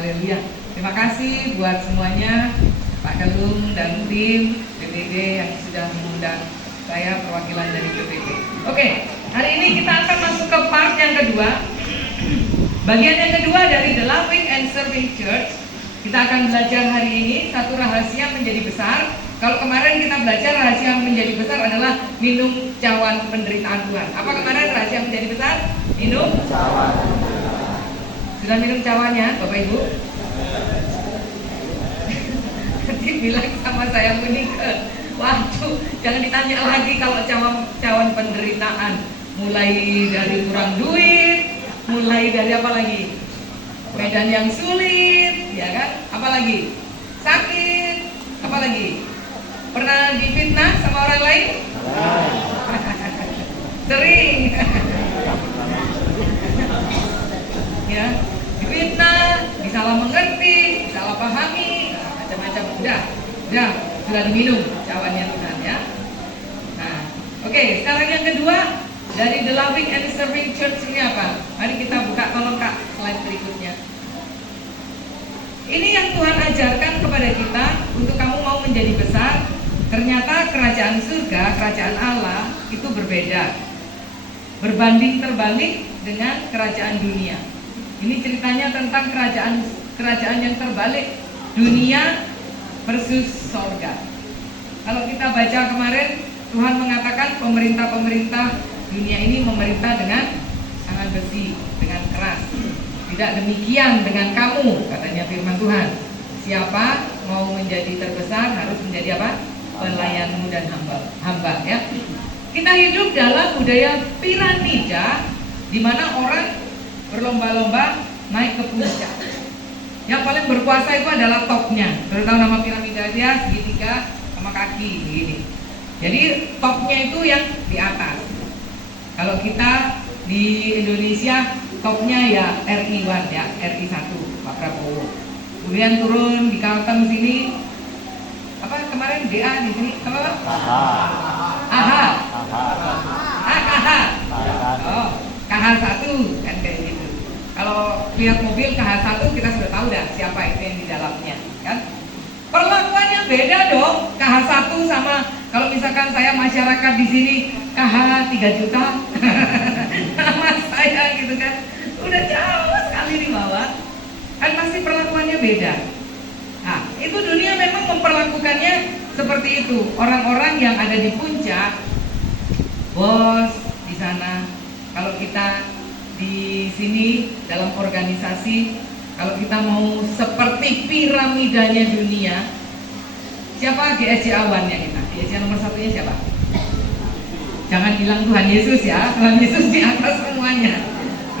Haleluya. Terima kasih buat semuanya, Pak Galung dan tim PPP yang sudah mengundang saya perwakilan dari PPP. Oke, hari ini kita akan masuk ke part yang kedua. Bagian yang kedua dari The Loving and Serving Church. Kita akan belajar hari ini satu rahasia menjadi besar. Kalau kemarin kita belajar rahasia menjadi besar adalah minum cawan penderitaan Tuhan. Apa kemarin rahasia menjadi besar? Minum cawan. Sudah minum cawannya, Bapak Ibu? Nanti bilang sama saya Monika, waduh, jangan ditanya lagi kalau cawan penderitaan. Mulai dari kurang duit, mulai dari apa lagi? Medan yang sulit, ya kan? Apa lagi? Sakit, apa lagi? Pernah difitnah sama orang lain? Sering. Ya, difitnah, disalah mengerti, disalah pahami, macam-macam. Udah, sudah diminum cawannya Tuhan ya. Nah, oke, sekarang yang kedua dari The Loving and Serving Church ini apa? Mari kita buka, tolong Kak, slide berikutnya. Ini yang Tuhan ajarkan kepada kita untuk kamu mau menjadi besar. Ternyata kerajaan surga, kerajaan Allah itu berbeda, berbanding terbalik dengan kerajaan dunia. Ini ceritanya tentang kerajaan yang terbalik, dunia versus surga. Kalau kita baca kemarin, Tuhan mengatakan pemerintah dunia ini memerintah dengan tangan besi, dengan keras. Tidak demikian dengan kamu, katanya firman Tuhan. Siapa mau menjadi terbesar harus menjadi apa? Pelayanmu dan hamba ya. Kita hidup dalam budaya piramida di mana orang berlomba-lomba naik ke puncak. Yang paling berkuasa itu adalah topnya. Baru tahu nama piramida dia segitiga sama kaki begini. Jadi topnya itu yang di atas. Kalau kita di Indonesia topnya ya RI1 ya, RI1 Pak Prabowo. Kemudian turun di Kalteng sini apa kemarin DA di sini apa? AHA. Oh, KH1 kan kayak gitu. Kalau lihat mobil KH1 kita sudah tahu dah siapa itu yang di dalamnya, kan? Perlakuannya beda dong KH1 sama kalau misalkan saya masyarakat di sini KH 3 juta. Nama saya gitu kan. Udah jauh sekali di bawah. Kan pasti perlakuannya beda. Nah, itu dunia memang memperlakukannya seperti itu. Orang-orang yang ada di puncak, bos di sana. Kalau kita di sini dalam organisasi, kalau kita mau seperti piramidanya dunia, siapa GSC awannya kita? GSC nomor satunya siapa? Jangan bilang Tuhan Yesus ya, Tuhan Yesus di atas semuanya.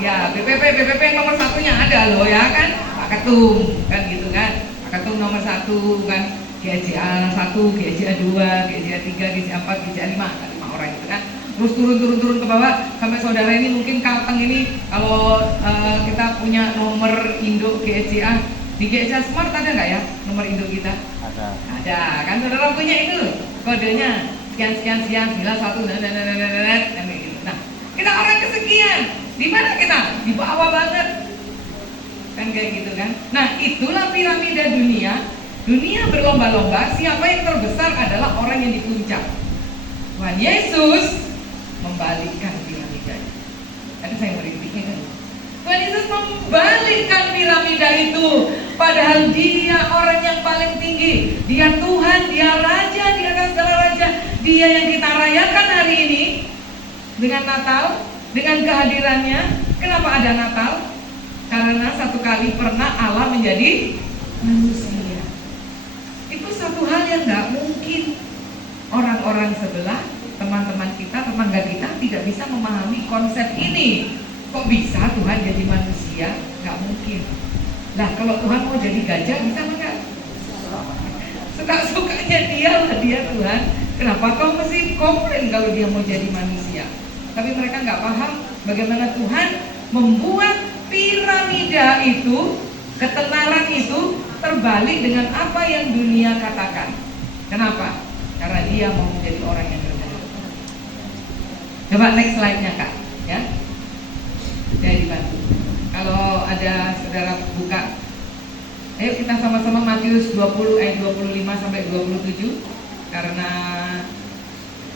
Ya, BPP nomor satunya ada loh ya kan, Pak Ketum kan gitu kan. Ketum nomor 1 kan, GSCA 1, GSCA 2, GSCA 3, GSCA 4, GSCA 5, 5 orang itu kan. Terus turun ke bawah sampai saudara ini mungkin Kalteng ini kalau kita punya nomor induk GSCA, di GSCA Smart ada nggak ya nomor induk kita? Ada kan, saudara punya itu kodenya sekian 91 dan gitu. Nah, kita orang kesekian, di mana kita? Di bawah banget. Kan kayak gitu kan. Nah, itulah piramida dunia. Dunia berlomba-lomba, siapa yang terbesar adalah orang yang di puncak. Tuhan Yesus membalikkan piramidanya. Tadi saya merintihnya kan. Tuhan Yesus membalikkan piramida itu. Padahal dia orang yang paling tinggi. Dia Tuhan, dia Raja di atas segala raja. Dia yang kita rayakan hari ini dengan Natal, dengan kehadirannya. Kenapa ada Natal? Karena satu kali pernah Allah menjadi manusia. Itu satu hal yang gak mungkin. Orang-orang sebelah, teman-teman kita, tetangga kita tidak bisa memahami konsep ini. Kok bisa Tuhan jadi manusia? Gak mungkin. Nah, kalau Tuhan mau jadi gajah bisa enggak? Suka-sukanya dia Tuhan. Kenapa kau mesti komplain kalau dia mau jadi manusia? Tapi mereka gak paham bagaimana Tuhan membuat piramida itu, ketenaran itu terbalik dengan apa yang dunia katakan. Kenapa? Karena dia mau menjadi orang yang berbeda. Coba next slide-nya Kak, ya. Saya dibantu. Kalau ada saudara buka Ayo kita sama-sama Matius 20 ayat 25 sampai 27. Karena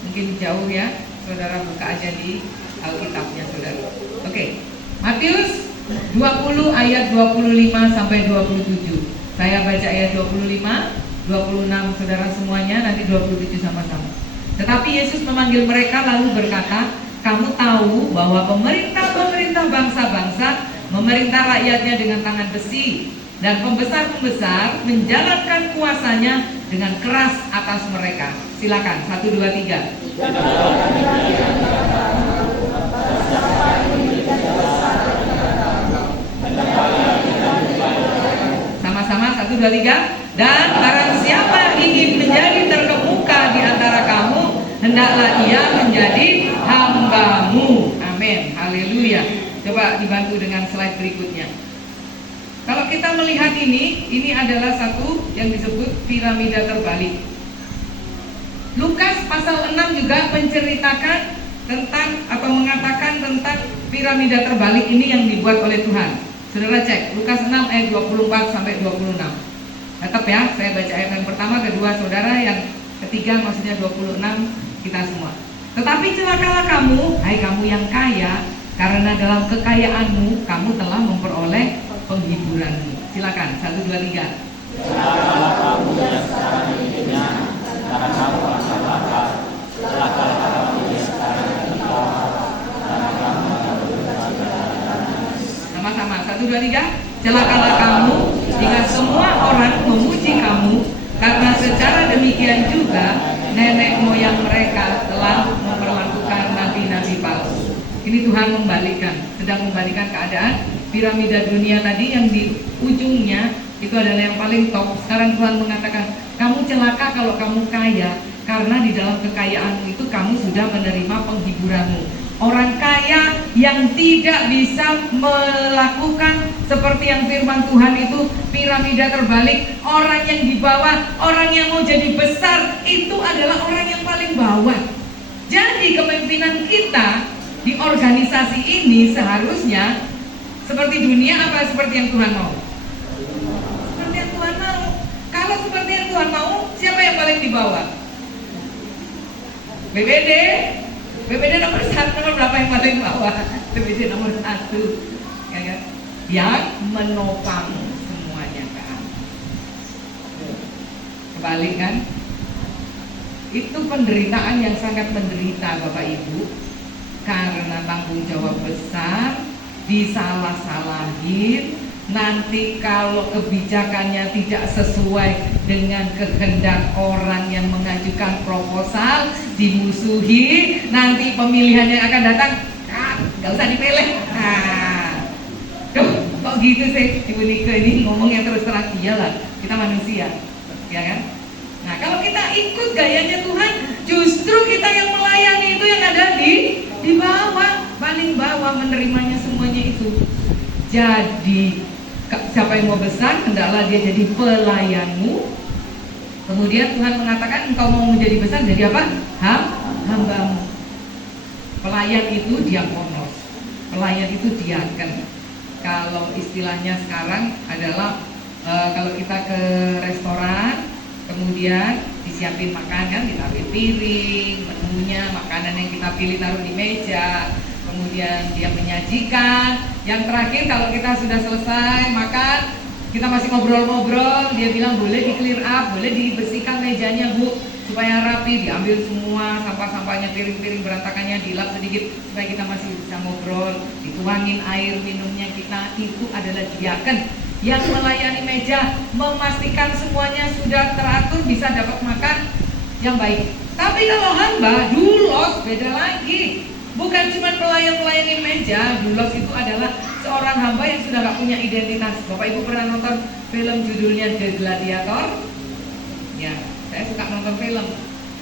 mungkin jauh ya, saudara buka aja di Alkitabnya saudara. Oke, Matius 20 ayat 25 sampai 27. Saya baca ayat 25, 26 saudara semuanya, nanti 27 sama-sama. Tetapi Yesus memanggil mereka lalu berkata, kamu tahu bahwa pemerintah-pemerintah bangsa-bangsa memerintah rakyatnya dengan tangan besi, dan pembesar-pembesar menjalankan kuasanya dengan keras atas mereka. Silakan, 1, 2, 3. Sama-sama, 1, 2, 3. Dan barang siapa ingin menjadi terkemuka di antara kamu, hendaklah ia menjadi hambamu. Amin, haleluya. Coba dibantu dengan slide berikutnya. Kalau kita melihat ini adalah satu yang disebut piramida terbalik. Lukas pasal 6 juga menceritakan tentang atau mengatakan tentang piramida terbalik ini yang dibuat oleh Tuhan. Saudara cek Lukas 6 ayat 24 sampai 26. Tetap ya, saya baca ayat yang pertama, kedua saudara, yang ketiga maksudnya 26 kita semua. Tetapi celakalah kamu, hai kamu yang kaya, karena dalam kekayaanmu kamu telah memperoleh penghiburanmu. Silakan, 1, 2, 3. Celakalah kamu yang sekarang ini kenyang, karena kamu akan lapar. Celakalah kamu yang sekarang ini lapar, karena kamu akan berbuka. Sama-sama, 1, 2, 3. Celakalah kamu jika semua orang memuji kamu, karena secara demikian juga nenek moyang mereka telah memperlakukan nabi-nabi palsu. Ini Tuhan sedang membalikkan keadaan. Piramida dunia tadi yang di ujungnya itu adalah yang paling top. Sekarang Tuhan mengatakan, kamu celaka kalau kamu kaya, karena di dalam kekayaanmu itu kamu sudah menerima penghiburanmu. Orang kaya yang tidak bisa melakukan seperti yang firman Tuhan itu, piramida terbalik. Orang yang di bawah, orang yang mau jadi besar, itu adalah orang yang paling bawah. Jadi kepemimpinan kita di organisasi ini seharusnya seperti dunia apa seperti yang Tuhan mau? Seperti yang Tuhan mau. Kalau seperti yang Tuhan mau, siapa yang paling di bawah? BPD nomor 1, nomor berapa yang paling bawah? BPD nomor 1, ya kan? Yang menopang semuanya ke atas. Kebalik kan? Itu penderitaan yang sangat menderita Bapak Ibu, karena tanggung jawab besar, disalah-salahin. Nanti kalau kebijakannya tidak sesuai dengan kehendak orang yang mengajukan proposal, dimusuhi. Nanti pemilihan yang akan datang, nggak usah dipilih. Kok gitu sih Ibu Nika ini ngomong yang terus terang? Iyalah, kita manusia, ya kan? Nah, kalau kita ikut gayanya Tuhan, justru kita yang melayani itu yang ada di bawah, paling bawah, menerimanya semuanya itu. Jadi siapa yang mau besar, hendaklah dia jadi pelayanmu. Kemudian Tuhan mengatakan, engkau mau menjadi besar, jadi apa? Hambamu. Pelayan itu diakonos, pelayan itu diaken. Kalau istilahnya sekarang adalah kalau kita ke restoran, kemudian disiapin makanan, ditaruh piring, menunya, makanan yang kita pilih taruh di meja, kemudian dia menyajikan. Yang terakhir kalau kita sudah selesai makan, kita masih ngobrol-ngobrol, dia bilang boleh di clear up, boleh dibersihkan mejanya Bu, supaya rapi, diambil semua sampah-sampahnya, piring-piring berantakannya dilap sedikit, supaya kita masih bisa ngobrol, dituangin air minumnya kita. Itu adalah diaken yang melayani meja, memastikan semuanya sudah teratur, bisa dapat makan yang baik. Tapi kalau hamba, dulos beda lagi. Bukan cuma pelayan-pelayani meja, dulos itu adalah seorang hamba yang sudah gak punya identitas. Bapak Ibu pernah nonton film judulnya The Gladiator? Ya, saya suka nonton film.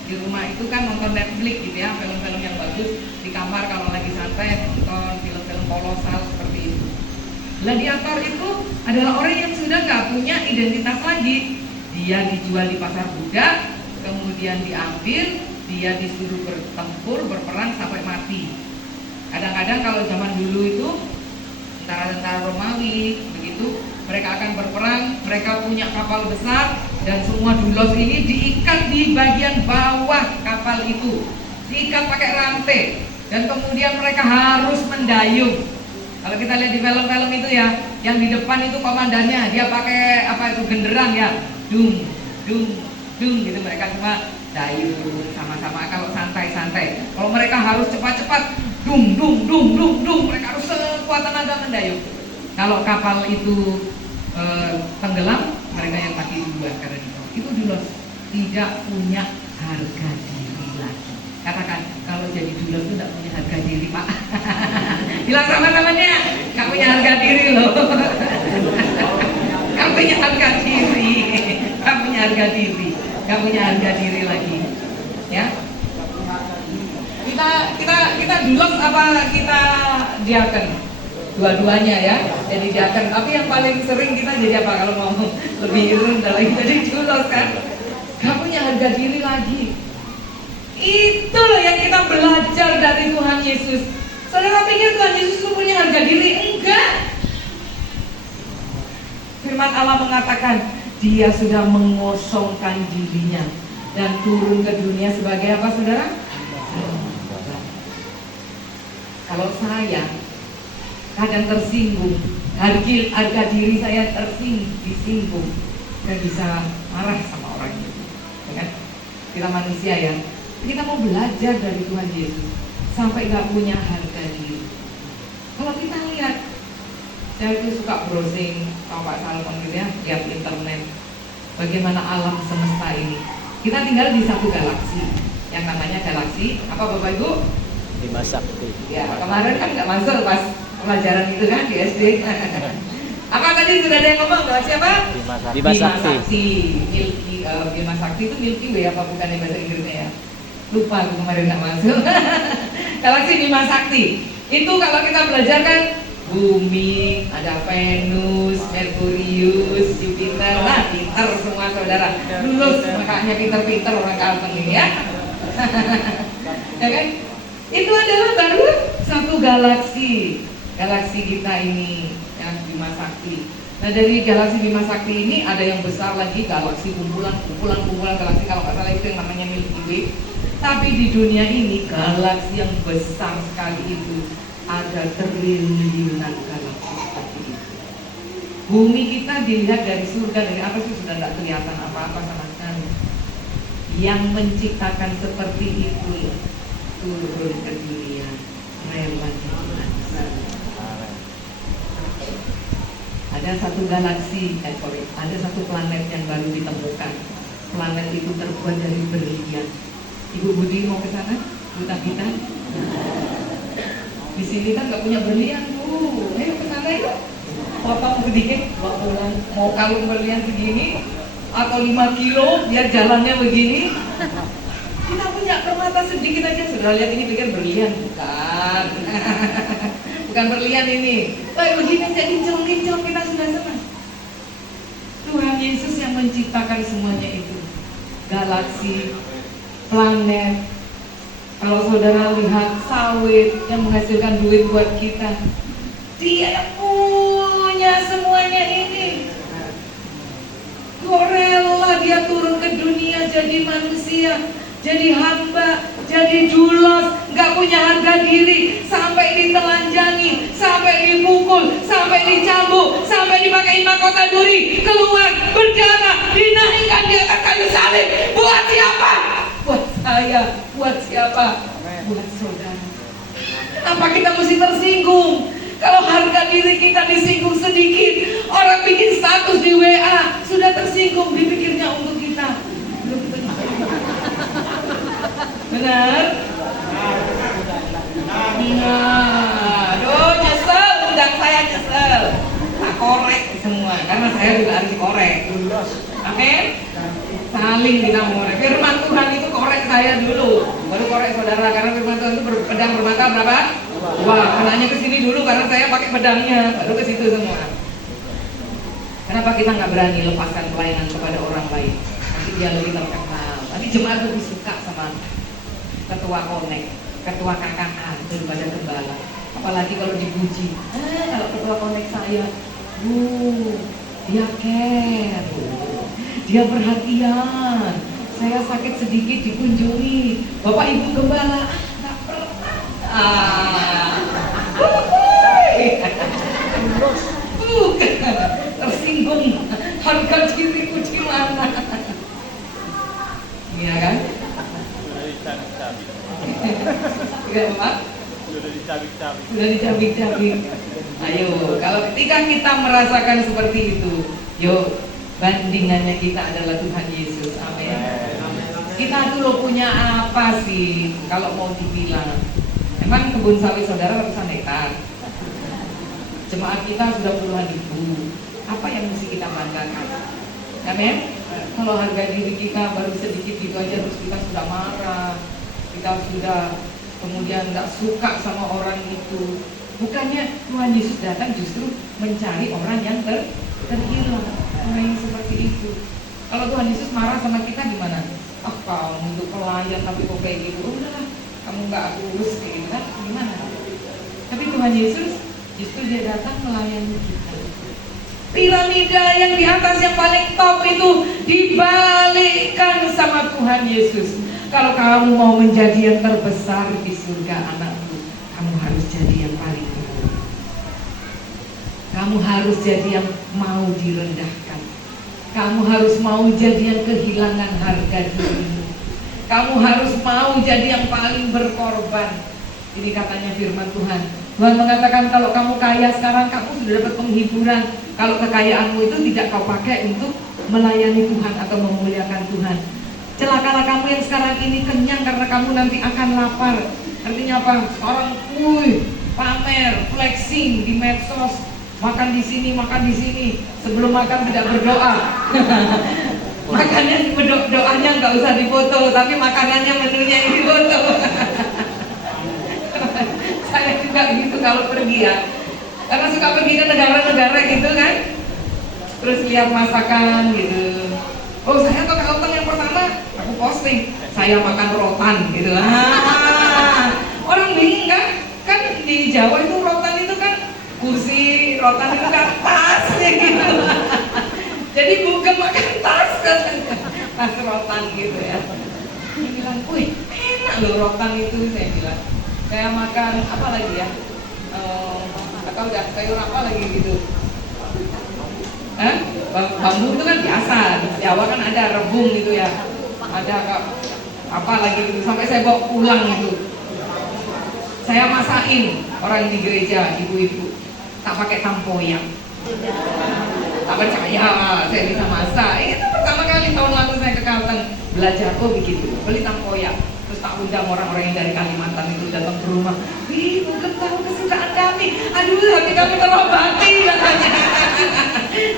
Di rumah itu kan nonton Netflix gitu ya, film-film yang bagus. Di kamar kalau lagi santai nonton film-film kolosal seperti itu. Gladiator itu adalah orang yang sudah gak punya identitas lagi. Dia dijual di pasar budak, kemudian diambil, dia disuruh bertempur, berperang sampai mati. Kadang-kadang kalau zaman dulu itu tentara-tentara Romawi begitu mereka akan berperang, mereka punya kapal besar, dan semua dulos ini diikat di bagian bawah kapal itu, diikat pakai rantai, dan kemudian mereka harus mendayung. Kalau kita lihat di film-film itu ya, yang di depan itu komandannya, dia pakai apa itu, genderang ya, dung, dung, dung gitu. Mereka cuma dayung sama-sama, kalau santai-santai. Kalau mereka harus cepat-cepat, dung, dung, dung, dung, dung, mereka harus sekuat tenaga mendayung. Kalau kapal itu tenggelam, mereka yang mati duluan karena itu dulos, tidak punya harga diri lagi. Katakan, kalau jadi dulos itu tidak punya harga diri, Pak. Bilang sama temannya, gak punya harga diri loh. Gak punya harga diri, gak punya harga diri, gak punya harga diri lagi. Ya, kita dulos apa kita diaken? Dua-duanya ya, jadi diaken. Tapi yang paling sering kita jadi apa kalau mau lebih rendah lagi, jadi dulos kan? Gak punya harga diri lagi. Itu loh yang kita belajar dari Tuhan Yesus. Saudara pikir Tuhan Yesus itu punya harga diri? Enggak. Firman Allah mengatakan dia sudah mengosongkan dirinya dan turun ke dunia sebagai apa, saudara? Kalau saya kadang tersinggung, harga diri saya disinggung, saya bisa marah sama orang itu, ya kan? Kita manusia ya. Kita mau belajar dari Tuhan Yesus sampai gak punya harga diri. Kalau kita lihat, saya itu suka browsing sama Pak Salomon gitu ya, lihat internet bagaimana alam semesta ini. Kita tinggal di satu galaksi yang namanya galaksi apa, Bapak Ibu? Bima Sakti. Ya, kemarin kan nggak masuk pas pelajaran itu kan di SD. Apa tadi sudah ada yang ngomong? Galaksi apa? Bima Sakti. Bima Sakti itu Milky Way apa bukan di bahasa Inggrisnya ya? Lupa aku kemarin nggak masuk. Galaksi Bima Sakti itu kalau kita belajar kan Bumi, ada Venus, Merkurius, Jupiter. Nah, pinter semua saudara. Lulus makanya pinter-pinter orang Kalteng ini ya. Ya kan? Itu adalah baru satu galaksi kita ini yang Bima Sakti. Nah, dari galaksi Bima Sakti ini ada yang besar lagi, galaksi kumpulan galaksi, kalau nggak salah itu yang namanya Milky Way. Tapi di dunia ini galaksi yang besar sekali itu ada triliunan galaksi seperti itu. Bumi kita dilihat dari surga, dari apa sih sudah tidak kelihatan apa-apa sama sekali. Yang menciptakan seperti itu ya, turun ke dunia, rela dimanusia. Ada satu galaksi, ada satu planet yang baru ditemukan. Planet itu terbuat dari berlian. Ibu Budi mau ke sana? Kita di sini kan nggak punya berlian tuh. Ayo ke sana yuk. Potong sedikit, bawa pulang. Mau kalung berlian segini atau 5 kilo biar jalannya begini. Kita punya permata sedikit aja, sudah lihat ini pikir berlian, bukan. Bukan berlian ini. Kayak begini aja kinclong-kinclong kita sudah senang. Tuhan Yesus yang menciptakan semuanya itu. Galaksi, planet. Kalau saudara lihat sawit yang menghasilkan duit buat kita, dia punya semuanya ini. Kok rela dia turun ke dunia jadi manusia, jadi hamba, jadi dulos, gak punya harga diri, sampai ditelanjangi, sampai dipukul, sampai dicambuk, sampai dipakai mahkota duri, keluar berdarah, dinaikkan di atas kayu salib. Buat siapa? Buat saya. Buat siapa? Buat saudara. Kenapa kita mesti tersinggung? Kalau harga diri kita disinggung sedikit, orang bikin status di WA sudah tersinggung, dipikirnya untuk kita. Benar? Nah, aduh nyesel, undang saya nyesel. Tak korek semua, karena saya juga harus korek. Amin? Saling kita korek. Firman Tuhan itu korek saya dulu, baru korek saudara. Karena firman Tuhan itu pedang bermata berapa? Wah, kenanya ke sini dulu karena saya pakai pedangnya, baru ke situ semua. Kenapa kita nggak berani lepaskan pelayanan kepada orang lain? Nanti dia lebih terkenal. Nanti jemaat lebih suka sama ketua konek, ketua KKA daripada gembala. Apalagi kalau dipuji, kalau ketua konek saya Dia care, dia perhatian. Saya sakit sedikit dikunjungi, Bapak Ibu Gembala, nggak pernah. Bukan, tersinggung, harga diriku di mana? Iya kan? Sudah dicabik-cabik. Iya Pak? Sudah dicabik-cabik. Sudah dicabik-cabik. Ayo, kalau ketika kita merasakan seperti itu, yuk bandingannya kita adalah Tuhan Yesus. Amin. Kita dulu punya apa sih kalau mau dibilang? Emang kebun sawit saudara ratusan hektar. Jemaat kita sudah puluhan ribu. Apa yang mesti kita banggakan? Amin. Kalau harga diri kita baru sedikit gitu aja terus kita sudah marah, kita sudah kemudian nggak suka sama orang itu. Bukannya Tuhan Yesus datang justru mencari orang yang terhilang, orang yang seperti itu. Kalau Tuhan Yesus marah sama kita gimana? Kamu untuk pelayan tapi kok kayak gitu? Udahlah, kamu nggak aku urus kayak gitu kan? Gimana? Tapi Tuhan Yesus justru dia datang melayani kita. Piramida yang di atas yang paling top itu dibalikkan sama Tuhan Yesus. Kalau kamu mau menjadi yang terbesar di surga anakku, kamu harus jadi yang paling bawah. Kamu harus jadi yang mau direndahkan. Kamu harus mau jadi yang kehilangan harga dirimu. Kamu harus mau jadi yang paling berkorban. Ini katanya firman Tuhan. Tuhan mengatakan kalau kamu kaya sekarang, kamu sudah dapat penghiburan. Kalau kekayaanmu itu tidak kau pakai untuk melayani Tuhan atau memuliakan Tuhan. Celakalah kamu yang sekarang ini kenyang karena kamu nanti akan lapar. Artinya apa? Sekarang pamer, flexing di medsos, makan di sini, makan di sini. Sebelum makan tidak berdoa. Makannya doanya nggak usah difoto, tapi makanannya menunya yang difoto. Saya juga gitu kalau pergi ya, karena suka pergi ke negara-negara gitu kan, terus lihat masakan gitu. Oh saya ke Kalteng yang pertama, aku posting, saya makan rotan gitu. Orang bingung kan di Jawa itu rotan itu kan kursi, rotan itu kan tas gitu. Jadi bukan makan tas kan, tas rotan gitu ya. Dia bilang, wih enak loh rotan itu, saya bilang. Saya makan apa lagi ya? Atau udah sayur apa lagi gitu? Bambu itu kan biasa, di Jawa kan ada rebung gitu ya, ada apa lagi gitu, sampai saya bawa pulang gitu. Saya masakin orang di gereja, ibu-ibu, tak pakai tampoyak. Tak percaya saya bisa masak. Itu pertama kali tahun lalu saya ke Kalteng belajar, begitu, beli tampoyak. Terus tak undang orang-orang yang dari Kalimantan itu datang ke rumah. Bukan tahu kesukaan kami. Aduh, hati kami terobati katanya.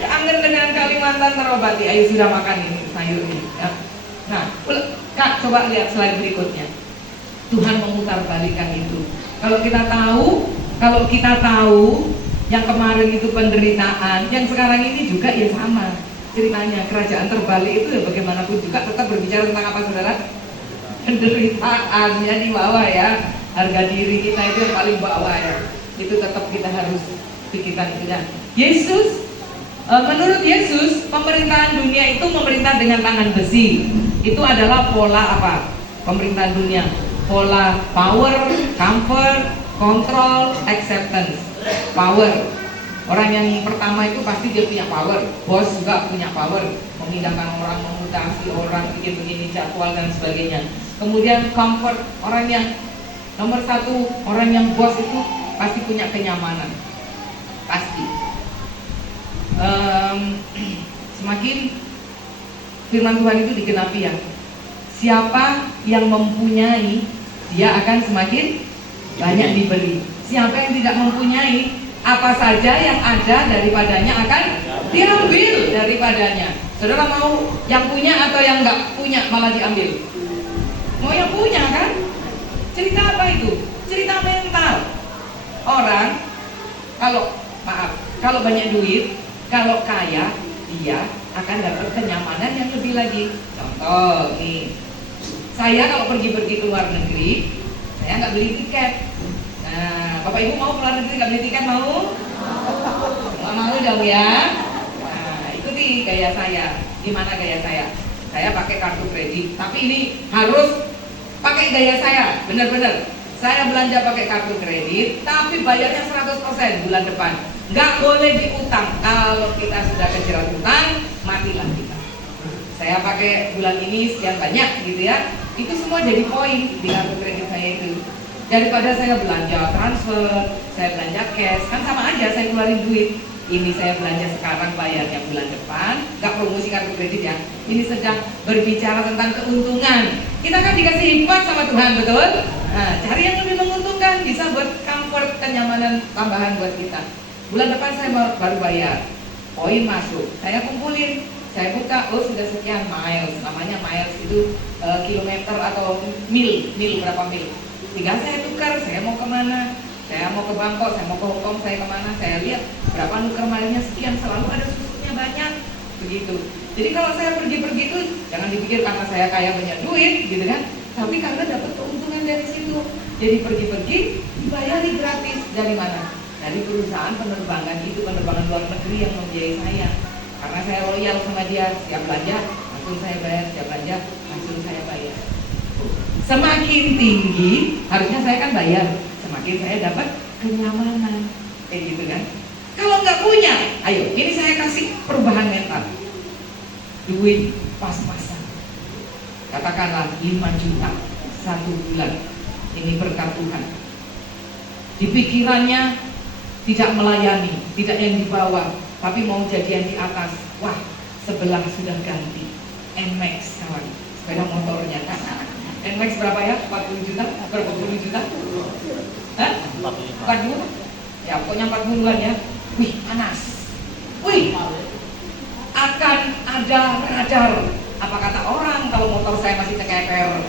Kangen dengan Kalimantan terobati. Ayo sudah makan ini sayur ini. Ya. Nah, Kak, coba lihat slide berikutnya. Tuhan memutarbalikkan itu. Kalau kita tahu yang kemarin itu penderitaan, yang sekarang ini juga ya sama ceritanya. Kerajaan terbalik itu ya bagaimanapun juga tetap berbicara tentang apa saudara? Penderitaannya di bawah ya, harga diri kita itu yang paling bawah ya, itu tetap kita harus pikirkan itu ya. Yesus, menurut Yesus pemerintahan dunia itu memerintah dengan tangan besi. Itu adalah pola apa? Pemerintahan dunia, pola power, comfort, control, acceptance. Power, orang yang pertama itu pasti dia punya power, bos juga punya power, memindahkan orang, memutasi orang, bikin begini jadwal dan sebagainya. Kemudian comfort, orang yang nomor satu, orang yang bos itu pasti punya kenyamanan, pasti. Semakin firman Tuhan itu digenapi ya, siapa yang mempunyai dia akan semakin banyak diberi. Siapa yang tidak mempunyai, apa saja yang ada daripadanya akan diambil daripadanya. Saudara mau yang punya atau yang nggak punya malah diambil? Mau yang punya kan? Cerita apa itu? Cerita mental. Orang kalau banyak duit, kalau kaya, dia akan dapat kenyamanan yang lebih lagi. Contoh nih, saya kalau pergi-pergi ke luar negeri, saya nggak beli tiket. Nah, Bapak Ibu mau ke luar negeri nggak beli tiket mau? mau dong ya. Nah, ikuti gaya saya. Gimana gaya saya? Saya pakai kartu kredit, tapi ini harus pakai gaya saya, benar-benar. Saya belanja pakai kartu kredit, tapi bayarnya 100% bulan depan. Nggak boleh diutang. Kalau kita sudah kejerat utang, matilah kita. Saya pakai bulan ini sekian banyak gitu ya. Itu semua jadi poin di kartu kredit saya itu. Daripada saya belanja transfer, saya belanja cash, kan sama aja saya keluarin duit. Ini saya belanja sekarang, bayarnya bulan depan. Nggak promosi kartu kredit ya. Ini sedang berbicara tentang keuntungan. Kita kan dikasih hikmat sama Tuhan, betul? Nah, cari yang lebih menguntungkan, bisa buat comfort, kenyamanan tambahan buat kita. Bulan depan saya baru bayar, poin masuk, saya kumpulin, saya buka, oh sudah sekian miles, namanya miles itu kilometer atau mil berapa mil. Tinggal saya tukar, saya mau kemana, saya mau ke Bangkok, saya mau ke Hongkong, saya kemana, saya lihat berapa nuker milesnya sekian, selalu ada susunya banyak, begitu. Jadi kalau saya pergi-pergi itu jangan dipikir karena saya kaya banyak duit, gitu kan? Tapi karena dapat keuntungan dari situ. Jadi pergi-pergi dibayari gratis. Dari mana? Dari perusahaan penerbangan itu, penerbangan luar negeri yang membiayai saya. Karena saya loyal sama dia, siap belanja langsung saya bayar, siap belanja langsung saya bayar. Semakin tinggi, harusnya saya kan bayar, semakin saya dapat kenyamanan, kayak gitu kan. Kalau nggak punya, ayo, ini saya kasih perubahan mental. Duit pas-pasan, katakanlah 5 juta 1 bulan, ini berkat Tuhan. Di pikirannya tidak melayani, tidak yang di bawah, tapi mau jadian di atas. Wah, sebelah sudah ganti NMAX kawan, sepeda motornya. NMAX berapa ya? 40 juta? Berapa puluh juta? Hah? 40? Ya pokoknya 40-an ya. Wih, panas. Wih, akan ada radar. Apa kata orang kalau motor saya masih cekeker?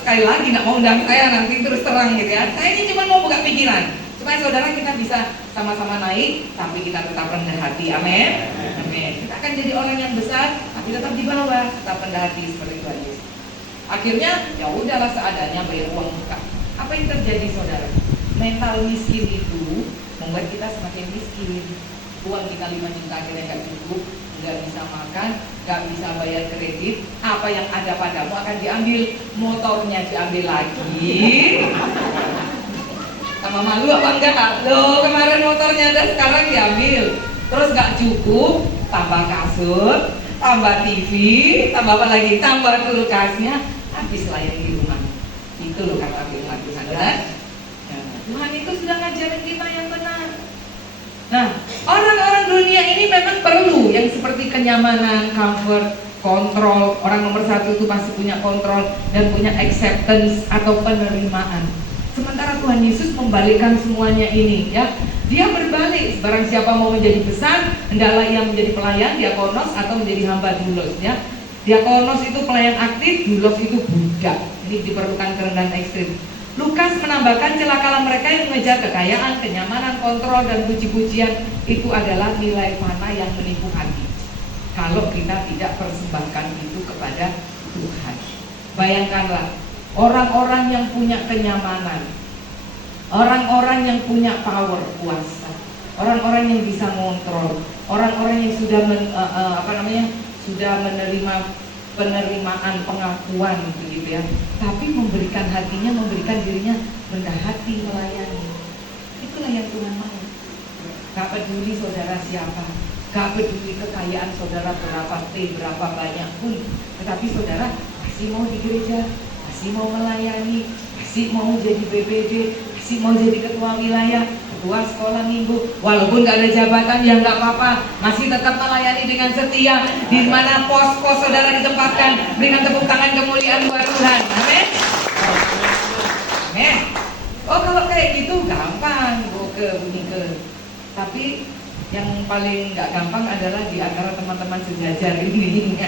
Sekali lagi nggak mau undang saya nanti terus terang gitu ya. Saya ini cuma mau buka pikiran supaya saudara kita bisa sama-sama naik, tapi kita tetap rendah hati. Amin. Amin. Kita akan jadi orang yang besar, tapi tetap di bawah, tetap rendah hati seperti Tuhan Yesus. Akhirnya ya udahlah seadanya bayar uang muka. Apa yang terjadi saudara? Mental miskin itu membuat kita semakin miskin. Uang kita 5 juta akhirnya nggak cukup, nggak bisa makan, nggak bisa bayar kredit. Apa yang ada padamu akan diambil, motornya diambil lagi. Sama malu apa enggak? Loh, kemarin motornya ada, sekarang diambil. Terus nggak cukup, tambah kasur, tambah TV, tambah apa lagi? Tambah kulkasnya, habis layar di rumah. Itu loh kata firman Tuhan. Tuhan itu sudah ngajarin kita yang benar. Nah, orang-orang dunia ini memang perlu yang seperti kenyamanan, comfort, kontrol. Orang nomor 1 itu pasti punya kontrol dan punya acceptance atau penerimaan. Sementara Tuhan Yesus membalikkan semuanya ini, ya. Dia berbalik. Barang siapa mau menjadi besar, hendaklah ia menjadi pelayan, diakonos atau menjadi hamba doulos, ya. Diakonos itu pelayan aktif, doulos itu budak. Ini diperlukan kerendahan ekstrim. Lukas menambahkan celakalah mereka yang mengejar kekayaan, kenyamanan, kontrol, dan puji-pujian. Itu adalah nilai fana yang menipu hati kalau kita tidak persembahkan itu kepada Tuhan. Bayangkanlah orang-orang yang punya kenyamanan, orang-orang yang punya power, kuasa, orang-orang yang bisa mengontrol, orang-orang yang sudah sudah menerima penerimaan, pengakuan begitu ya, tapi memberikan hatinya, memberikan dirinya rendah hati, melayani. Itulah yang Tuhan mau. Gak peduli saudara siapa, gak peduli kekayaan saudara berapa berapa banyak pun, tetapi saudara masih mau di gereja, masih mau melayani, masih mau jadi BPD, masih mau jadi ketua wilayah, ketua sekolah minggu, walaupun gak ada jabatan ya nggak apa-apa, masih tetap melayani dengan setia. Di mana pos-pos saudara ditempatkan, berikan tepuk tangan kemuliaan buat Tuhan. Amin. Amin. Oh kalau kayak gitu gampang, bunyi ke. Tapi yang paling nggak gampang adalah di antara teman-teman sejajar ini,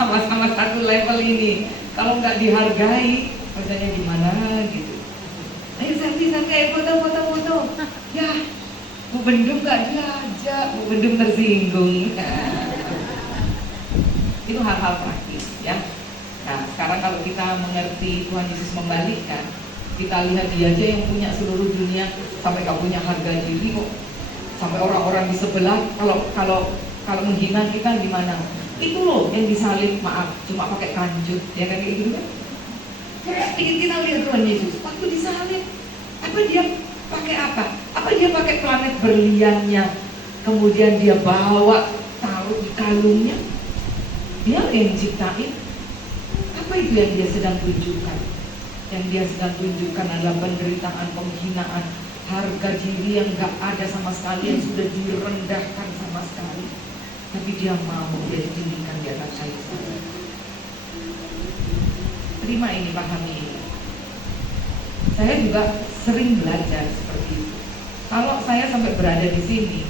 sama-sama satu level ini. Kalau nggak dihargai, rasanya gimana gitu. Ayo santai, foto. Ya, Bu Bendum gak diajak, Bu Bendum tersinggung. Itu hal-hal praktis ya. Nah, sekarang kalau kita mengerti Tuhan Yesus membalikkan, Kita lihat dia aja yang punya seluruh dunia sampai gak punya harga diri kok. Sampai orang-orang di sebelah kalau menghina kita gimana? Itu loh yang disalib, maaf, cuma pakai kanjut, ya kan kayak gitu kan? Ingin kita lihat Tuhan Yesus waktu disalib, apa dia pakai apa? Apa dia pakai planet berliannya, kemudian dia bawa taruh di kalungnya? Dia yang ciptain. Apa itu yang dia sedang tunjukkan? Yang dia sedang tunjukkan adalah penderitaan, penghinaan, harga diri yang gak ada sama sekali, yang sudah direndahkan sama sekali. Tapi dia mau dia didirikan di atas kayu salib. Terima ini, pahami ini. Saya juga sering belajar seperti itu. Kalau saya sampai berada di sini,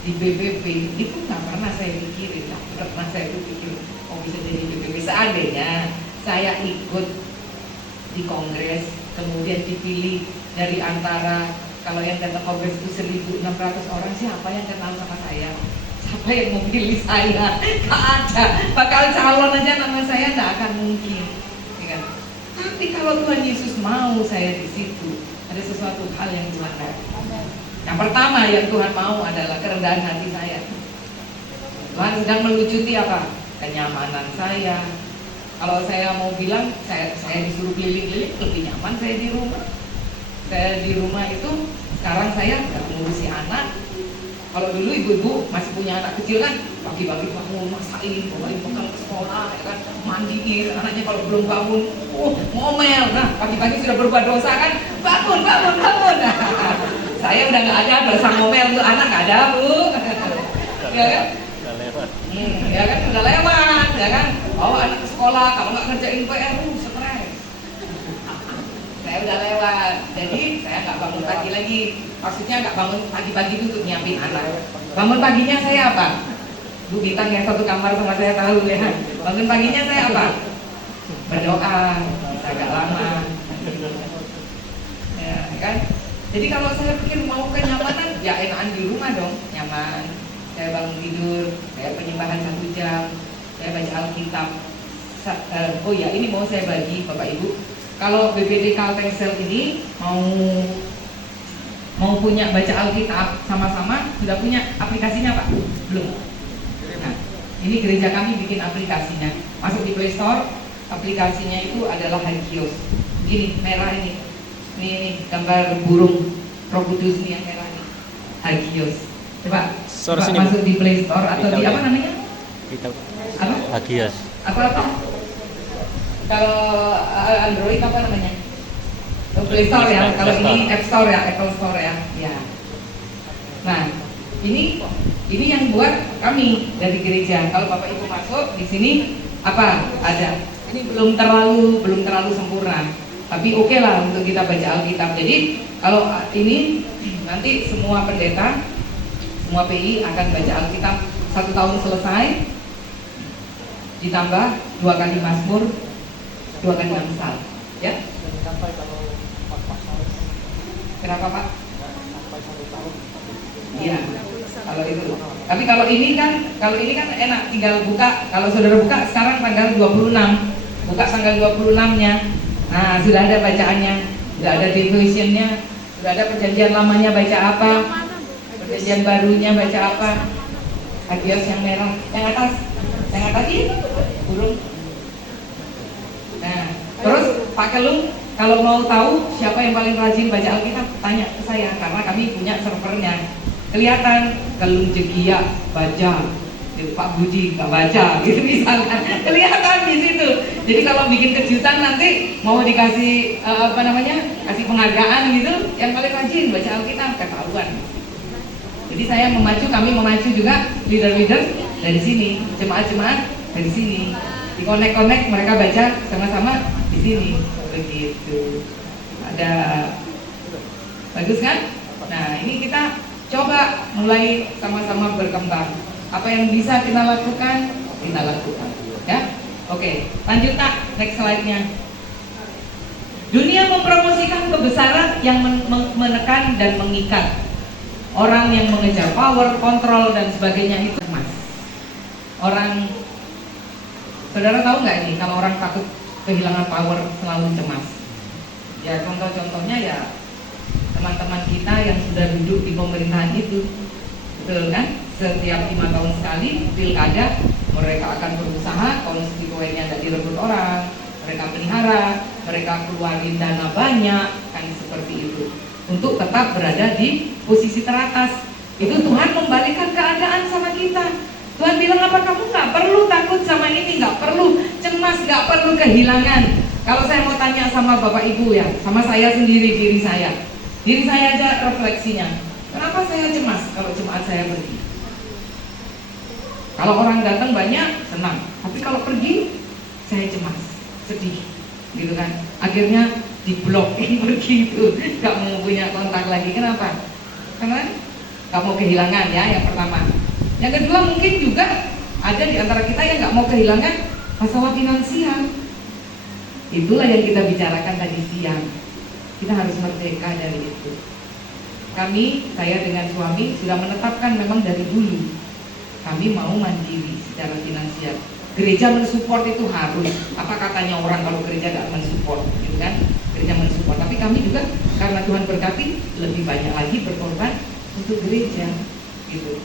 di BBP, itu nggak pernah saya pikirin, nggak pernah saya pikir, oh bisa jadi BBP. Seandainya saya ikut di kongres, kemudian dipilih dari antara, kalau yang datang kongres itu 1.600 orang, siapa yang kenal sama saya? Siapa yang mau pilih saya? Gak ada. Bakal calon aja nama saya nggak akan mungkin. Ya kan? Tapi kalau Tuhan Yesus mau saya di situ, ada sesuatu hal yang Tuhan mau. Yang pertama yang Tuhan mau adalah kerendahan hati saya. Tuhan sedang melucuti apa? Kenyamanan saya. Kalau saya mau bilang, saya disuruh keliling-keliling, lebih nyaman saya di rumah. Saya di rumah itu, sekarang saya nggak ngurusi anak. Kalau dulu ibu-ibu masih punya anak kecil kan, pagi-pagi bangun, masakin, bawain bekal ke sekolah, ya kan, mandiin anaknya kalau belum bangun, ngomel. Nah, pagi-pagi sudah berbuat dosa kan, bangun. Nah, saya udah nggak ada dosa ngomel untuk anak, nggak ada bu, ya kan? Ya kan udah lewat, ya kan? Bawa anak ke sekolah, kalau nggak ngerjain PR, stres. Saya udah lewat, jadi saya nggak bangun pagi lagi. Maksudnya nggak bangun pagi-pagi itu untuk nyiapin anak. Bangun paginya saya apa? Bu Bintang yang satu kamar sama saya tahu ya. Bangun paginya saya apa? Berdoa, bisa agak lama. Ya kan? Jadi kalau saya pikir mau kenyamanan, ya enakan di rumah dong, nyaman. Saya bangun tidur, saya penyembahan 1 jam, saya baca Alkitab. Oh ya, ini mau saya bagi Bapak Ibu. Kalau BPD Kaltengsel ini mau punya baca Alkitab sama-sama, sudah punya aplikasinya Pak? Belum. Nah, ini gereja kami bikin aplikasinya. Masuk di Play Store, aplikasinya itu adalah Hagios. Begini, merah ini. Ini gambar burung Roh Kudus ini yang merah ini. Hagios. Coba masuk di Play Store atau di apa namanya? Apa? Hagios. Apa? Kalau Android apa namanya? Play Store ya. Kalau ini App Store ya, Apple Store ya. Ya. Nah, ini yang buat kami dari gereja. Kalau Bapak Ibu masuk di sini apa? Ada. Ini belum terlalu sempurna. Tapi oke lah untuk kita baca Alkitab. Jadi kalau ini nanti semua pendeta, semua PI akan baca Alkitab 1 tahun selesai, ditambah 2 kali Mazmur, 2 kali Amsal, ya. Kenapa Pak? Iya, kalau itu. Tapi kalau ini kan enak, tinggal buka. Kalau saudara buka sekarang tanggal 26, buka tanggal 26-nya. Nah, sudah ada bacaannya, sudah ada devotion-nya, sudah ada perjanjian lamanya baca apa, perjanjian barunya baca apa. Hagios yang merah, yang atas ini burung. Nah, terus Pak Kelung, kalau mau tahu siapa yang paling rajin baca Alkitab, tanya ke saya, karena kami punya servernya. Kelihatan Kelung Jegia baca, Pak Budi nggak baca, gitu misalkan. Kelihatan di situ. Jadi kalau bikin kejutan nanti mau dikasih kasih penghargaan gitu, yang paling rajin baca Alkitab ketahuan. Jadi kami memacu juga leader-leader dari sini, jemaat-jemaat dari sini. Di-connect mereka baca sama-sama di sini. Begitu. Ada bagus kan? Nah, ini kita coba mulai sama-sama berkembang. Apa yang bisa kita lakukan, ya. Oke, lanjut Nak, next slide-nya. Dunia mempromosikan kebesaran yang menekan dan mengikat. Orang yang mengejar power, kontrol dan sebagainya itu cemas. Saudara tahu nggak ini kalau orang takut kehilangan power selalu cemas? Ya contoh-contohnya ya teman-teman kita yang sudah duduk di pemerintahan itu, betul kan? Setiap 5 tahun sekali pilkada mereka akan berusaha konstituennya tidak direbut orang, mereka pelihara, mereka keluarin dana banyak, kan seperti itu, untuk tetap berada di posisi teratas. Itu Tuhan membalikan keadaan sama kita. Tuhan bilang apa, kamu nggak perlu takut sama ini, nggak perlu cemas, nggak perlu kehilangan. Kalau saya mau tanya sama Bapak Ibu ya, sama saya sendiri, diri saya aja refleksinya, kenapa saya cemas kalau jemaat saya pergi? Kalau orang datang banyak, senang. Tapi kalau pergi, saya cemas, sedih, gitu kan. Akhirnya diblok, ini pergi itu, gak mau punya kontak lagi. Kenapa? Karena gak mau kehilangan ya, yang pertama. Yang kedua mungkin juga ada di antara kita yang gak mau kehilangan masalah finansial. Itulah yang kita bicarakan tadi siang. Kita harus merdeka dari itu. Saya dengan suami sudah menetapkan memang dari dulu kami mau mandiri secara finansial. Gereja mensupport itu harus. Apa katanya orang kalau gereja gak mensupport, gitu kan? Gereja mensupport. Tapi kami juga karena Tuhan berkati lebih banyak lagi berkorban untuk gereja, gitu.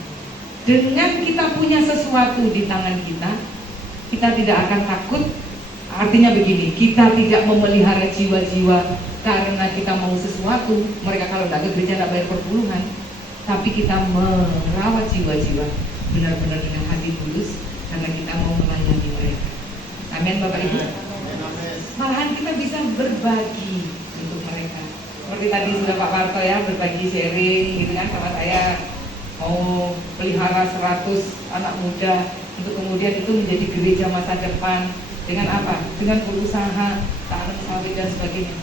Dengan kita punya sesuatu di tangan kita tidak akan takut. Artinya begini, kita tidak memelihara jiwa-jiwa karena kita mau sesuatu. Mereka kalau tidak ke gereja tidak bayar perpuluhan, tapi kita merawat jiwa-jiwa benar-benar dengan hati tulus karena kita mau melayani mereka. Amin Bapak Ibu. Malahan kita bisa berbagi untuk mereka. Seperti tadi sudah Pak Parto ya, berbagi sharing gitu kan sama saya. Mau pelihara 100 anak muda untuk kemudian itu menjadi gereja masa depan. Dengan apa? Dengan berusaha tanam sawit dan sebagainya.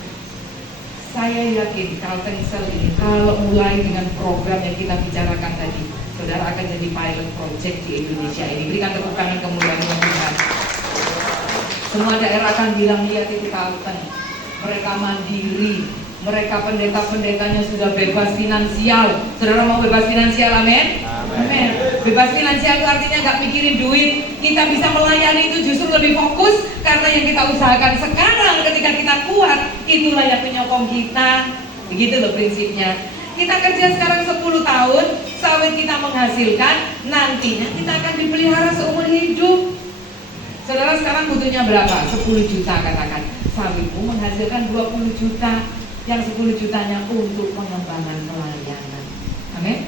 Saya yakin Kaltensel ini kalau mulai dengan program yang kita bicarakan tadi, saudara akan jadi pilot project di Indonesia ini. Berikan tepuk tangan kemuliaan Tuhan. Semua daerah akan bilang, lihat itu Kalten, mereka mandiri, mereka pendeta-pendetanya sudah bebas finansial. Saudara mau bebas finansial, amin? Amin. Bebas finansial itu artinya nggak mikirin duit. Kita bisa melayani itu justru lebih fokus karena yang kita usahakan sekarang ketika kita kuat, itulah yang menyokong kita. Begitu loh prinsipnya. Kita kerja sekarang 10 tahun, sawit kita menghasilkan, nantinya kita akan dipelihara seumur hidup. Saudara sekarang butuhnya berapa? 10 juta katakan. Sawitmu menghasilkan 20 juta. Yang 10 jutanya untuk pengembangan pelayanan. Amin.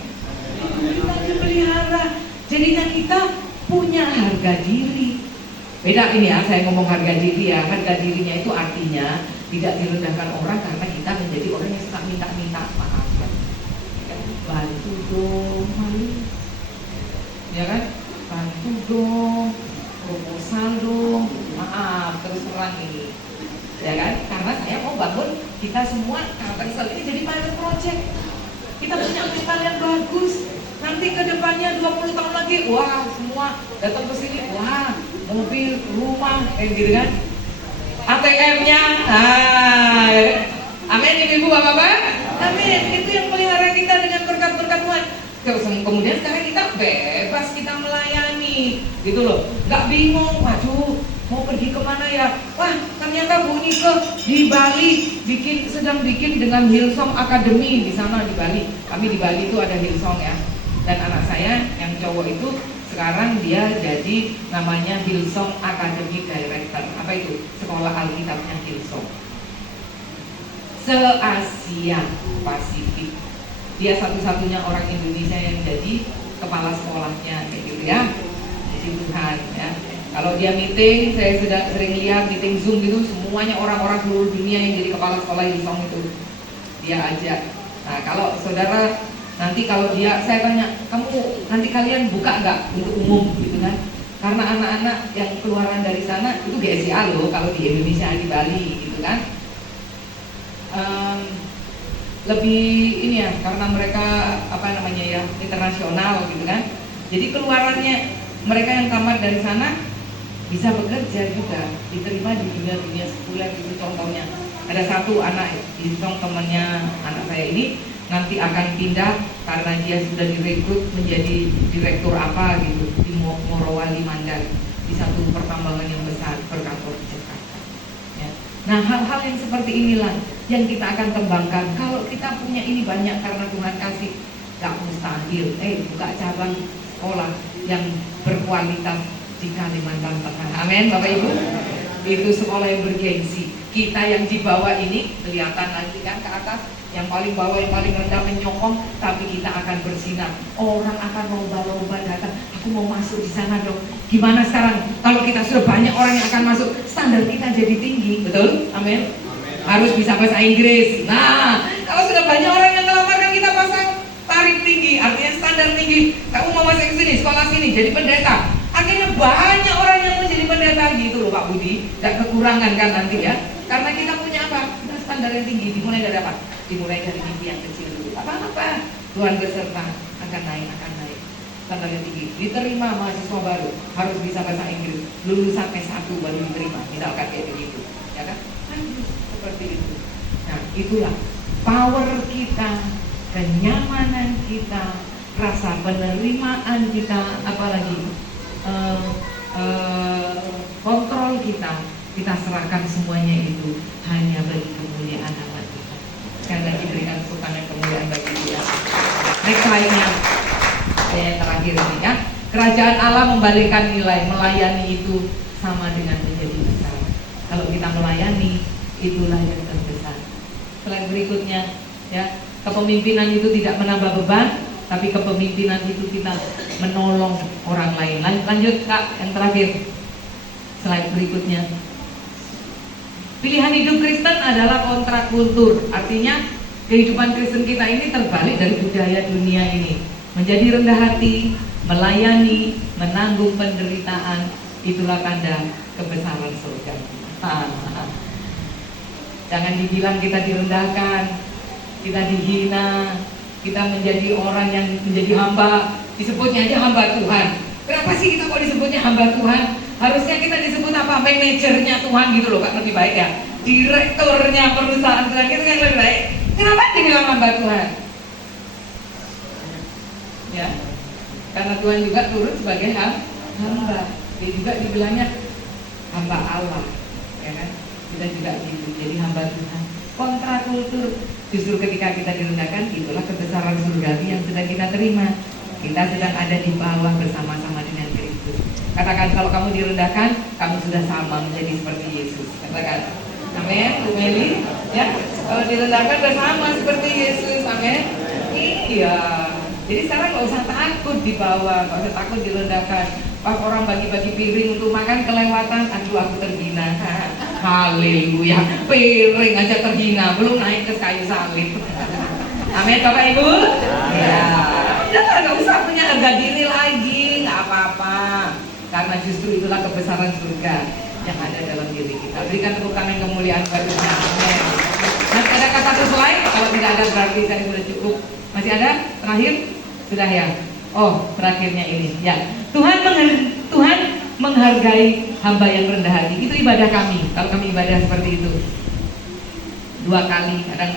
Kita dipelihara. Jadinya kita punya harga diri. Beda ini ya, saya ngomong harga diri ya. Harga dirinya itu artinya tidak direndahkan orang karena kita menjadi orang yang suka minta-minta. Maaf ya, bantu dong, malu, ya kan? Bantu dong, proposal dong, maaf, terus terang ini, ya kan? Karena saya mau bangun kita semua Kaltensel ini jadi pilot project. Kita punya mental yang bagus. Nanti ke depannya 20 tahun lagi, wah semua datang ke sini, wah mobil, rumah, kayak gitu kan? ATM-nya, amin ibu-ibu bapak-bapak, amin. Itu yang melihara kita dengan berkat-berkat Tuhan. Terus kemudian sekarang kita bebas, kita melayani, gitu loh. Gak bingung, waduh mau pergi kemana ya? Wah ternyata Bu Nike di Bali sedang bikin dengan Hillsong Academy di sana di Bali. Kami di Bali itu ada Hillsong ya. Dan anak saya yang cowok itu sekarang dia jadi namanya Hillsong Academy Director. Apa itu? Sekolah Alkitabnya Hillsong. Se-Asia Pasifik. Dia satu-satunya orang Indonesia yang jadi kepala sekolahnya, kayak gitu ya. Puji Tuhan ya. Kalau dia meeting, saya sudah sering lihat meeting Zoom gitu, semuanya orang-orang seluruh dunia yang jadi kepala sekolah Hillsong itu dia ajak. Nah kalau saudara nanti kalau saya tanya, kamu nanti kalian buka nggak untuk umum gitu kan? Karena anak-anak yang keluaran dari sana itu GSIA loh, kalau di Indonesia di Bali gitu kan. Lebih ini ya, karena mereka internasional gitu kan. Jadi keluarannya mereka yang tamat dari sana bisa bekerja juga, diterima di dunia sekuler gitu. Contohnya ada satu anak Hillsong temannya anak saya ini nanti akan pindah karena dia sudah direkrut menjadi direktur apa gitu di Morowali Mandar, di satu pertambangan yang besar berkantor di Jakarta ya. Nah hal-hal yang seperti inilah yang kita akan kembangkan. Kalau kita punya ini banyak karena Tuhan kasih, gak mustahil buka cabang sekolah yang berkualitas di Kalimantan Tengah. Amin, Bapak Ibu. Itu sekolah yang bergengsi. Kita yang di bawah ini kelihatan lagi kan ke atas, yang paling bawah, yang paling rendah menyokong, tapi kita akan bersinar. Orang akan lomba-lomba datang, aku mau masuk di sana dong. Gimana sekarang? Kalau kita sudah banyak orang yang akan masuk, standar kita jadi tinggi, betul? Amin. Harus bisa bahasa Inggris. Nah, kalau sudah banyak orang yang melamar, kan kita pasang tarif tinggi, artinya standar tinggi. Kamu mau masuk ke sini, sekolah sini, jadi pendeta. Akhirnya banyak orang yang mau jadi pendeta gitu loh Pak Budi. Tidak kekurangan kan nanti ya. Karena kita punya apa? Kita standar yang tinggi. Dimulai dari apa? Dimulai dari mimpi yang kecil dulu. Apa-apa Tuhan beserta, akan naik. Standar yang tinggi. Diterima mahasiswa baru, harus bisa bahasa Inggris. Lulus sampai 1 baru diterima. Misalkan kayak begitu, ya kan? Harus seperti itu. Nah, itulah power kita, kenyamanan kita, rasa penerimaan kita, apalagi kontrol kita serahkan semuanya itu hanya bagi kemuliaan nama Tuhan. Sekali lagi berikan tepuk tangan kemuliaan bagi Dia. Next slide-nya, yang terakhir ini ya. Kerajaan Allah membalikkan nilai, melayani itu sama dengan menjadi besar. Kalau kita melayani, itulah yang terbesar. Slide berikutnya ya, kepemimpinan itu tidak menambah beban, tapi kepemimpinan itu kita menolong orang lain. Lanjut Kak, yang terakhir. Slide berikutnya. Pilihan hidup Kristen adalah kontrakultur. Artinya kehidupan Kristen kita ini terbalik dari budaya dunia ini. Menjadi rendah hati, melayani, menanggung penderitaan, itulah tanda kebesaran surga. Jangan dibilang kita direndahkan, kita dihina, kita menjadi orang yang menjadi hamba, disebutnya aja hamba Tuhan. Kenapa sih kita kok disebutnya hamba Tuhan? Harusnya kita disebut apa? Manajernya Tuhan gitu loh Kak, lebih baik ya. Direkturnya perusahaan Tuhan gitu kan lebih baik. Kenapa dibilang hamba Tuhan? Ya, karena Tuhan juga turun sebagai hamba. Dia juga dibilangnya hamba Allah, ya kan? Kita juga gitu, jadi hamba Tuhan. Kontrakultur. Justru ketika kita direndahkan, itulah kebesaran surgawi yang sedang kita terima. Kita sedang ada di bawah bersama-sama dengan Kristus. Katakan, kalau kamu direndahkan, kamu sudah sama menjadi seperti Yesus. Katakan, amin, Bu Meli. Ya, kalau direndahkan bersama seperti Yesus, amin. Iya. Jadi sekarang nggak usah takut di bawah, nggak usah takut direndahkan. Pas orang bagi-bagi piring untuk makan kelewatan, aduh aku terhina. Haleluya, piring aja terhina, belum naik ke kayu salib. Amin Bapak Ibu. Ya, udah nggak usah punya harga diri lagi, nggak apa-apa. Karena justru itulah kebesaran surga yang ada dalam diri kita. Berikan tepuk tangan kemuliaan bagi Tuhan. Amin. Masih ada kata satu slide? Kalau tidak ada berarti saya sudah cukup. Masih ada? Terakhir? Sudah ya? Oh, terakhirnya ini. Ya, Tuhan menghargai hamba yang rendah hati. Itu ibadah kami. Kalau kami ibadah seperti itu 2 kali, kadang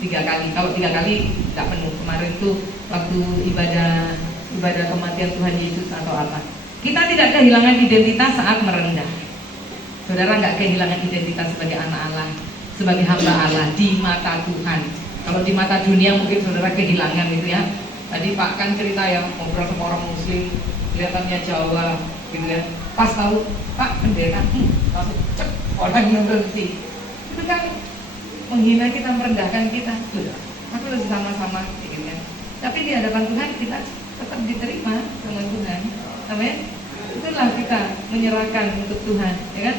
3 kali. Kalau 3 kali tidak penuh. Kemarin itu waktu ibadah kematian Tuhan Yesus atau apa. Kita tidak kehilangan identitas saat merendah. Saudara nggak kehilangan identitas sebagai anak Allah, sebagai hamba Allah di mata Tuhan. Kalau di mata dunia mungkin saudara kehilangan itu ya. Tadi Pak kan cerita ya, ngobrol sama orang muslim, kelihatannya Jawa gitu ya. Pas tahu Pak pendeta, langsung cek orang yang berhenti. Itu kan menghina kita, merendahkan kita. Aku harus sama-sama gitu kan. Tapi di hadapan Tuhan kita tetap diterima sama Tuhan. Amin. Itulah kita menyerahkan untuk Tuhan, ya kan?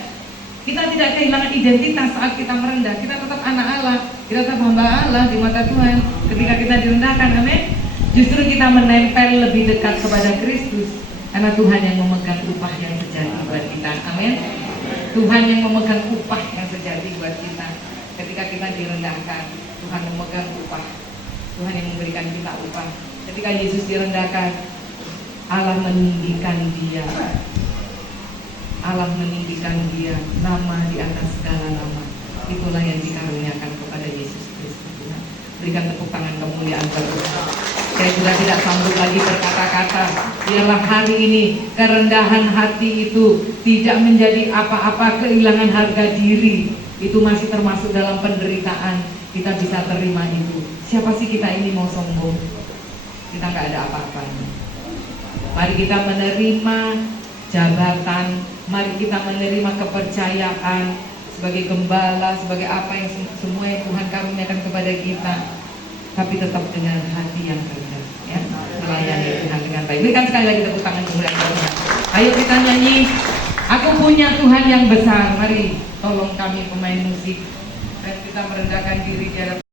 Kita tidak kehilangan identitas saat kita merendah. Kita tetap anak Allah, kita tetap hamba Allah di mata Tuhan. Ketika kita direndahkan, amin. Justru kita menempel lebih dekat kepada Kristus, karena Tuhan yang memegang upah yang sejati buat kita, amin. Tuhan yang memegang upah yang sejati buat kita. Ketika kita direndahkan, Tuhan memegang upah. Tuhan yang memberikan kita upah. Ketika Yesus direndahkan, Allah meninggikan Dia. Allah meninggikan Dia, nama di atas segala nama. Itulah yang dikaruniakan kepada Yesus Kristus. Berikan tepuk tangan kemuliaan bagi Tuhan. Saya juga tidak sanggup lagi berkata-kata. Biarlah hari ini kerendahan hati itu tidak menjadi apa-apa kehilangan harga diri. itu masih termasuk dalam penderitaan, kita bisa terima itu. Siapa sih kita ini mau sombong? Kita nggak ada apa-apanya. Mari kita menerima jabatan, mari kita menerima kepercayaan sebagai gembala, sebagai apa yang semua yang Tuhan karuniakan kepada kita, tapi tetap dengan hati yang rendah, ya, melayani Tuhan dengan baik. Berikan sekali lagi tepuk tangan kemuliaan Tuhan. Ayo kita nyanyi, aku punya Tuhan yang besar. Mari tolong kami pemain musik dan kita merendahkan diri di hadapan